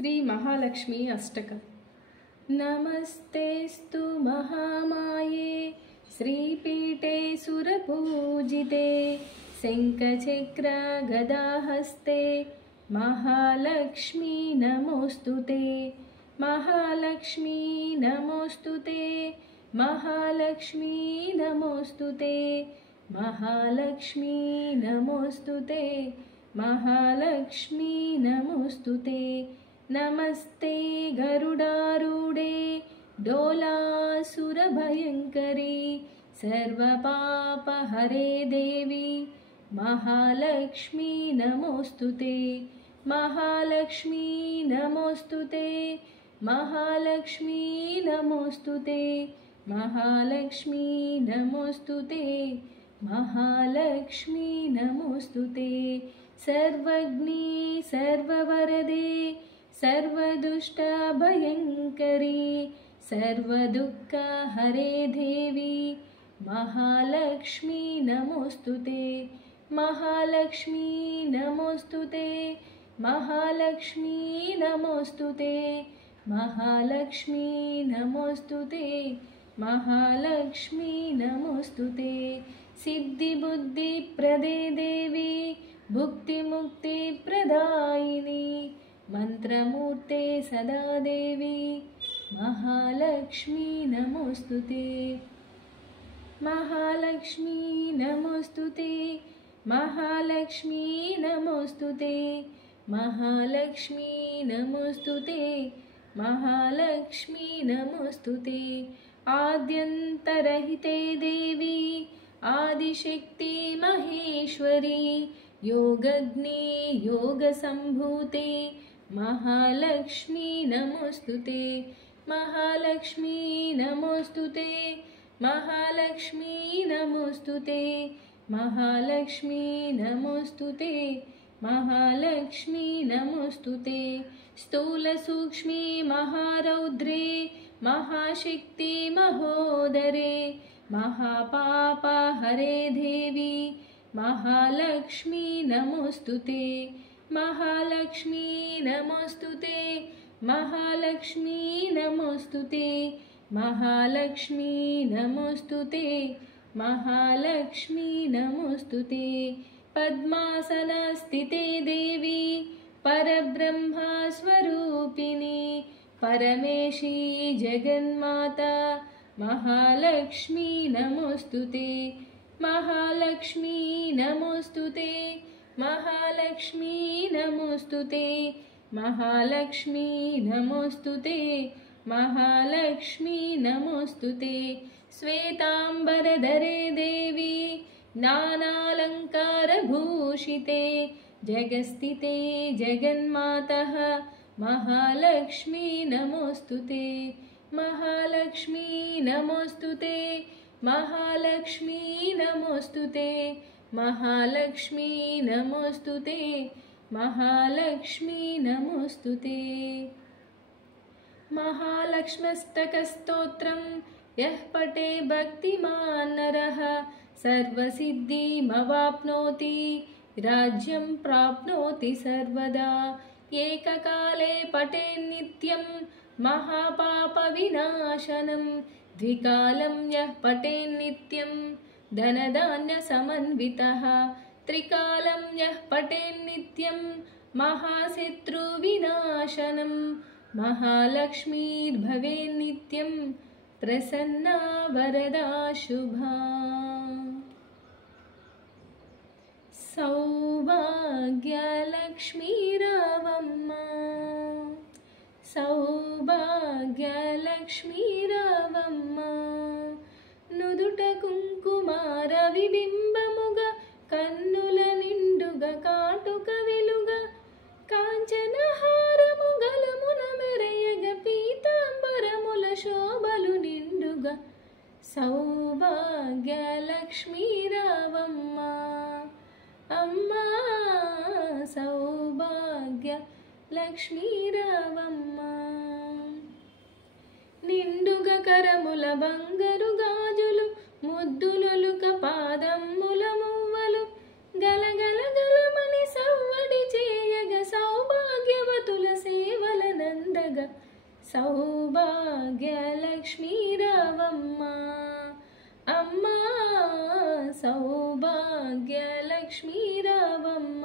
श्री महालक्ष्मी अष्टकम्। नमस्तेस्तु महामाये श्रीपीठे सुरपूजिते शङ्खचक्र गदाहस्ते महालक्ष्मी नमोस्तुते। महालक्ष्मी नमोस्तुते। महालक्ष्मी नमोस्तुते। महालक्ष्मी नमोस्तुते। महालक्ष्मी नमोस्तुते। नमस्ते गरुडारूढे डोलासुरभयङ्करी सर्वपापहरे देवी महालक्ष्मी नमोस्तुते। महालक्ष्मी नमोस्तुते। महालक्ष्मी नमोस्तुते। महालक्ष्मी नमोस्तुते। महालक्ष्मी नमोस्तुते। सर्वज्ञे सर्ववरदे सर्वदुष्टभयङ्करी सर्वदुःखहरे देवी महालक्ष्मी नमोस्तुते। महालक्ष्मी नमोस्तुते। महालक्ष्मी नमोस्तुते। महालक्ष्मी नमोस्तुते। महालक्ष्मी नमोस्तुते। सिद्धिबुद्धिप्रदे देवी भुक्तिमुक्तिप्रदायिनी मंत्रमूर्ते सदा देवी महालक्ष्मी नमोस्तुते। महालक्ष्मी नमोस्तुते। महालक्ष्मी नमोस्तुते। महालक्ष्मी नमोस्तुते। महालक्ष्मी नमोस्तुते। आद्यन्तरहिते देवी आदिशक्ति महेश्वरी योगग्नि योगसम्भूते महालक्ष्मी नमोस्तुते। महालक्ष्मी नमोस्तुते। महालक्ष्मी नमोस्तुते। महालक्ष्मी नमोस्तुते। महालक्ष्मी नमोस्तुते। स्थूलसूक्ष्मी महारौद्रे महाशक्ति महोदरे महापापहरे देवी महालक्ष्मी नमोस्तुते। महालक्ष्मी नमोस्तुते। महालक्ष्मी नमोस्तुते। महालक्ष्मी नमोस्तुते। महालक्ष्मी नमोस्तुते। पद्मासनस्थिते देवी परब्रह्मस्वरूपिणी परमेशी जगन्माता महालक्ष्मी नमोस्तुते। महालक्ष्मी नमोस्तुते। महालक्ष्मी नमोस्तुते। महालक्ष्मी नमोस्तुते। महालक्ष्मी नमोस्तुते। श्वेतांबरधरे देवी नानालंकारभूषिते जगस्थिते जगन्मातः महालक्ष्मी नमोस्तुते। महालक्ष्मी नमोस्तुते। महालक्ष्मी नमोस्तुते। महालक्ष्मी नमोस्तुते। महालक्ष्मी नमोस्तुते। महालक्ष्म्यष्टकस्तोत्रं यः पठे भक्तिमान् नरः सर्वसिद्धिमवाप्नोति राज्यं प्राप्नोति सर्वदा। एककाले पठेन्नित्यं महापापविनाशनं द्विकालं यः पठेन्नित्यं धनधान्यसमन्वितः त्रिकालं यः पठेन्नित्यं महाशत्रुविनाशनं महालक्ष्मीर्भवेन्नित्यं प्रसन्ना वरदा शुभा। सौभाग्यलक्ष्मीरवम्मा सौभाग्यलक्ष्मीरवम्मा నుదుట కుంకుమార విబింబముగ కన్నుల నిండుగ కాటుక వెలుగ కాంచనహారము గలమున మెరయగ పీతాంబరముల శోభలు నిండుగ సౌభాగ్యలక్ష్మీరవమ్మ అమ్మా సౌభాగ్యలక్ష్మీరవమ్మ నిండుగ కరముల బంగారు గాజులు ముద్దులొలుక పాదమ్ముల మువ్వలు గలగల గలమని సవ్వడి చేయగ సౌభాగ్యవతుల సేవల సౌభాగ్యలక్ష్మీ రావమ్మ అమ్మా సౌభాగ్యలక్ష్మీ రావమ్మ.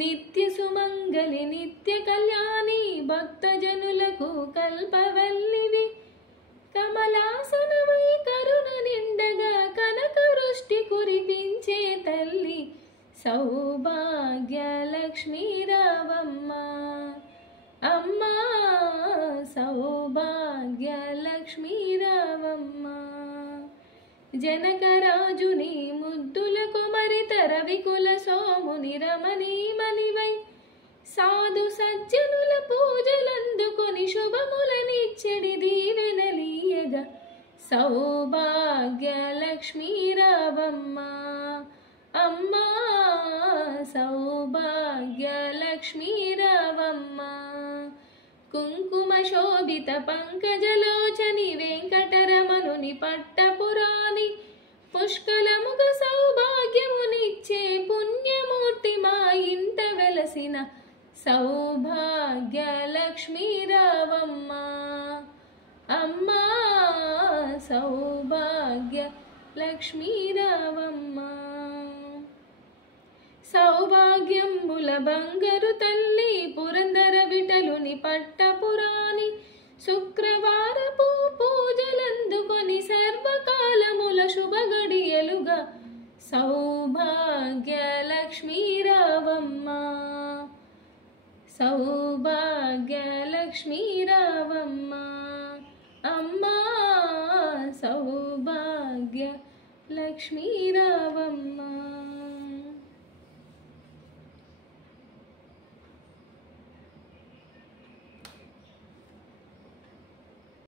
నిత్య సుమంగళి నిత్య కళ్యాణి భక్తజనులకు కల్పవల్లివి కమలాసనమై కరుణ నిండగా కనక వృష్టి కురిపించే తల్లి సౌభాగ్యలక్ష్మీ రావమ్మ అమ్మా సౌభాగ్యలక్ష్మీ రావమ్మ. జనకరాజుని ముద్దుల కుమరిత రవికుల సోముని రమణీమణివై సాధు సజ్జనుల పూజలందుకొని శుభములనిచ్చెడి దీవెనలీయగా సౌభాగ్యలక్ష్మీ రావమ్మ అమ్మా సౌభాగ్యలక్ష్మీ రావమ్మ. కుంకుమ శోభిత పంకజలోచని వెంకటరమణుని పట్టపురాణి పుష్కలముగ సౌభాగ్యమునిచ్చే పుణ్యమూర్తి మా ఇంట వెలసిన సౌభాగ్యలక్ష్మీ రావమ్మ అమ్మా సౌభాగ్యలక్ష్మీ రావమ్మ. సౌభాగ్యంబుల బంగారు తల్లి పురందర విఠలుని పట్టపురాణి శుక్రవారపు పూజలందుకొని సర్వకాలముల శుభగడియలుగా సౌభాగ్యలక్ష్మీ రావమ్మ సౌభాగ్యలక్ష్మీ రావమ్మ అమ్మా సౌభాగ్యలక్ష్మీ రావమ్మ.